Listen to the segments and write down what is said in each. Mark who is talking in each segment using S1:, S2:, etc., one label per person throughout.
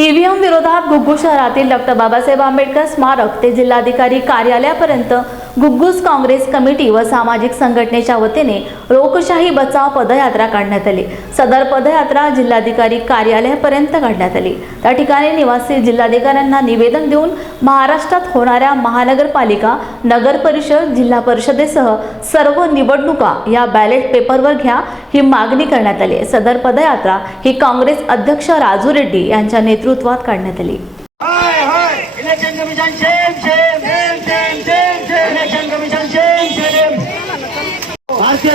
S1: EVM विरोधात घुग्गू शहरातील doctor Babasaheb Ambedkar स्मारक ते जिल्हाधिकारी कार्यालयापर्यंत गुग्गुस काँग्रेस कमिटी व सामाजिक संघटनेच्या वतीने लोकशाही बचाव पदयात्रा काढण्यात आली. सदर पदयात्रा जिल्हाधिकारी कार्यालयापर्यंत काढण्यात आली. त्या ठिकाणी निवासी जिल्हाधिकाऱ्यांना निवेदन देऊन महाराष्ट्रात होणाऱ्या महानगरपालिका नगर परिषद जिल्हा परिषदेसह सर्व निवडणुका या बॅलेट पेपरवर घ्या ही मागणी करण्यात आली. सदर पदयात्रा ही काँग्रेस अध्यक्ष राजू रेड्डी यांच्या नेतृत्वात काढण्यात आली.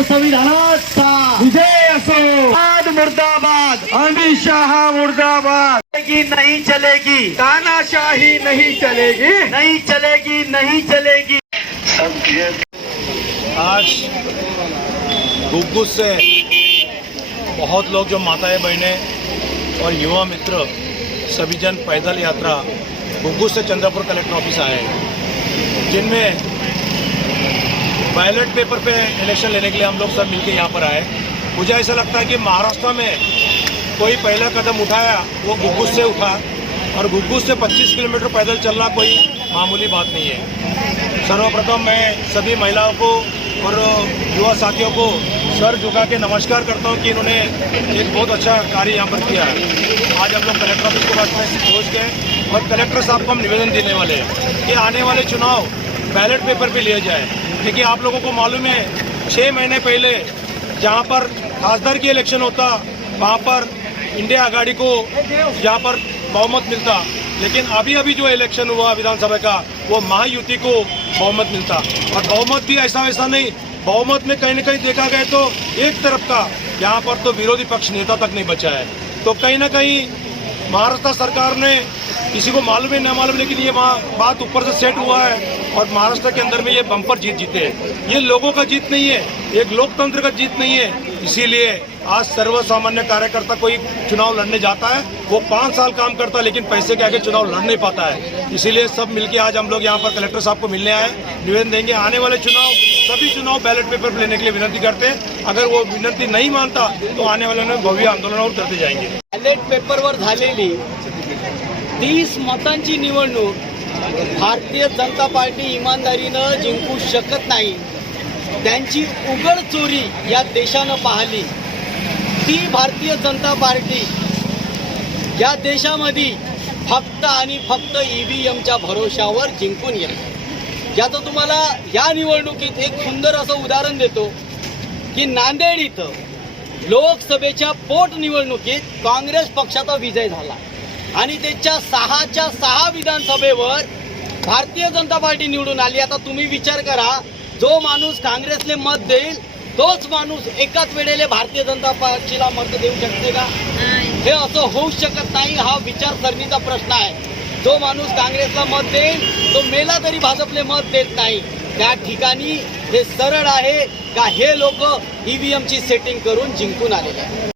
S2: संविधानाचा विजय असो। बाद मुर्दाबाद। अमित शाह मुर्दाबाद। चलेगी नहीं चलेगी। तानाशाही नहीं चलेगी। नहीं चलेगी नहीं चलेगी।
S3: आज गुग्गुस से बहुत लोग जो माताएँ बहनें और युवा मित्र सभी जन पैदल यात्रा गुग्गुस से चंद्रपुर कलेक्टर ऑफ़िस आए। जिनमें बैलेट पेपर पे इलेक्शन लेने के लिए हम लोग सब मिलके यहाँ पर आए। मुझे ऐसा लगता है कि महाराष्ट्र में कोई पहला कदम उठाया, वो गुग्गुस से उठा और गुग्गुस से 25 किलोमीटर पैदल चलना कोई मामूली बात नहीं है। सर्वप्रथम मैं सभी महिलाओं को और युवा साथियों को सर झुका के नमस्कार करता हूँ कि इन्होंने एक बहुत अच्छा कार्य यहाँ पर किया है। आज हम लोग कलेक्टर ऑफ़िस के पास में पहुँच गए और कलेक्टर साहब को हम निवेदन देने वाले हैं कि आने वाले चुनाव बैलेट पेपर पे लिए जाए। क्योंकि आप लोगों को मालूम है छः महीने पहले जहाँ पर खासदार की इलेक्शन होता, वहाँ पर इंडिया आघाड़ी को यहाँ पर बहुमत मिलता। लेकिन अभी अभी जो इलेक्शन हुआ विधानसभा का, वो महायुति को बहुमत मिलता। और बहुमत भी ऐसा वैसा नहीं, बहुमत में कहीं ना कहीं देखा गया तो एक तरफ़ का, यहाँ पर तो विरोधी पक्ष नेता तक नहीं बचा है। तो कहीं ना कहीं महाराष्ट्र सरकार ने, किसी को मालूम है, न मालूम, लेकिन ये बात ऊपर से सेट हुआ है। और महाराष्ट्र के अंदर में ये बम्पर जीत जीते हैं। ये लोगों का जीत नहीं है, एक लोकतंत्र का जीत नहीं है। इसीलिए आज सर्व सामान्य कार्यकर्ता कोई चुनाव लड़ने जाता है, वो पाँच साल काम करता है, लेकिन पैसे के आगे चुनाव लड़ नहीं पाता है। इसीलिए सब मिलके आज हम लोग यहाँ पर कलेक्टर साहब को मिलने आए निवेदन देंगे। आने वाले चुनाव, सभी चुनाव बैलेट पेपर पर लेने के लिए विनती करते हैं। अगर वो विनती नहीं मानता तो आने वाले में भव्य आंदोलन और करते जाएँगे।
S4: बॅलेट पेपरवर झालेली तीस मतांची निवडणूक भारतीय जनता पार्टी इमानदारीनं जिंकू शकत नाही. त्यांची उघड चोरी या देशानं पाहिली. ती भारतीय जनता पार्टी या देशामध्ये फक्त आणि फक्त ई व्ही एमच्या भरोशावर जिंकून येते याचं तुम्हाला या निवडणुकीत एक सुंदर असं उदाहरण देतो की नांदेड इथं लोकसभेच्या पोटनिवडणुकीत काँग्रेस पक्षाचा विजय झाला. आणि त्याच्या सहाच्या सहा विधानसभेवर भारतीय जनता पार्टी निवडून आली. आता तुम्ही विचार करा जो माणूस काँग्रेसले मत देईल तोच माणूस एकाच वेळेला भारतीय जनता पार्टीला मत देऊ शकते का? हे असं होऊ शकत नाही हा विचारसरणीचा प्रश्न आहे. जो माणूस काँग्रेसला मत देईल तो मेला तरी भाजपले मत देत नाही. त्या ठिकाणी हे सरळ आहे का हे लोक ईव्हीएमची सेटिंग करून जिंकून आलेले आहे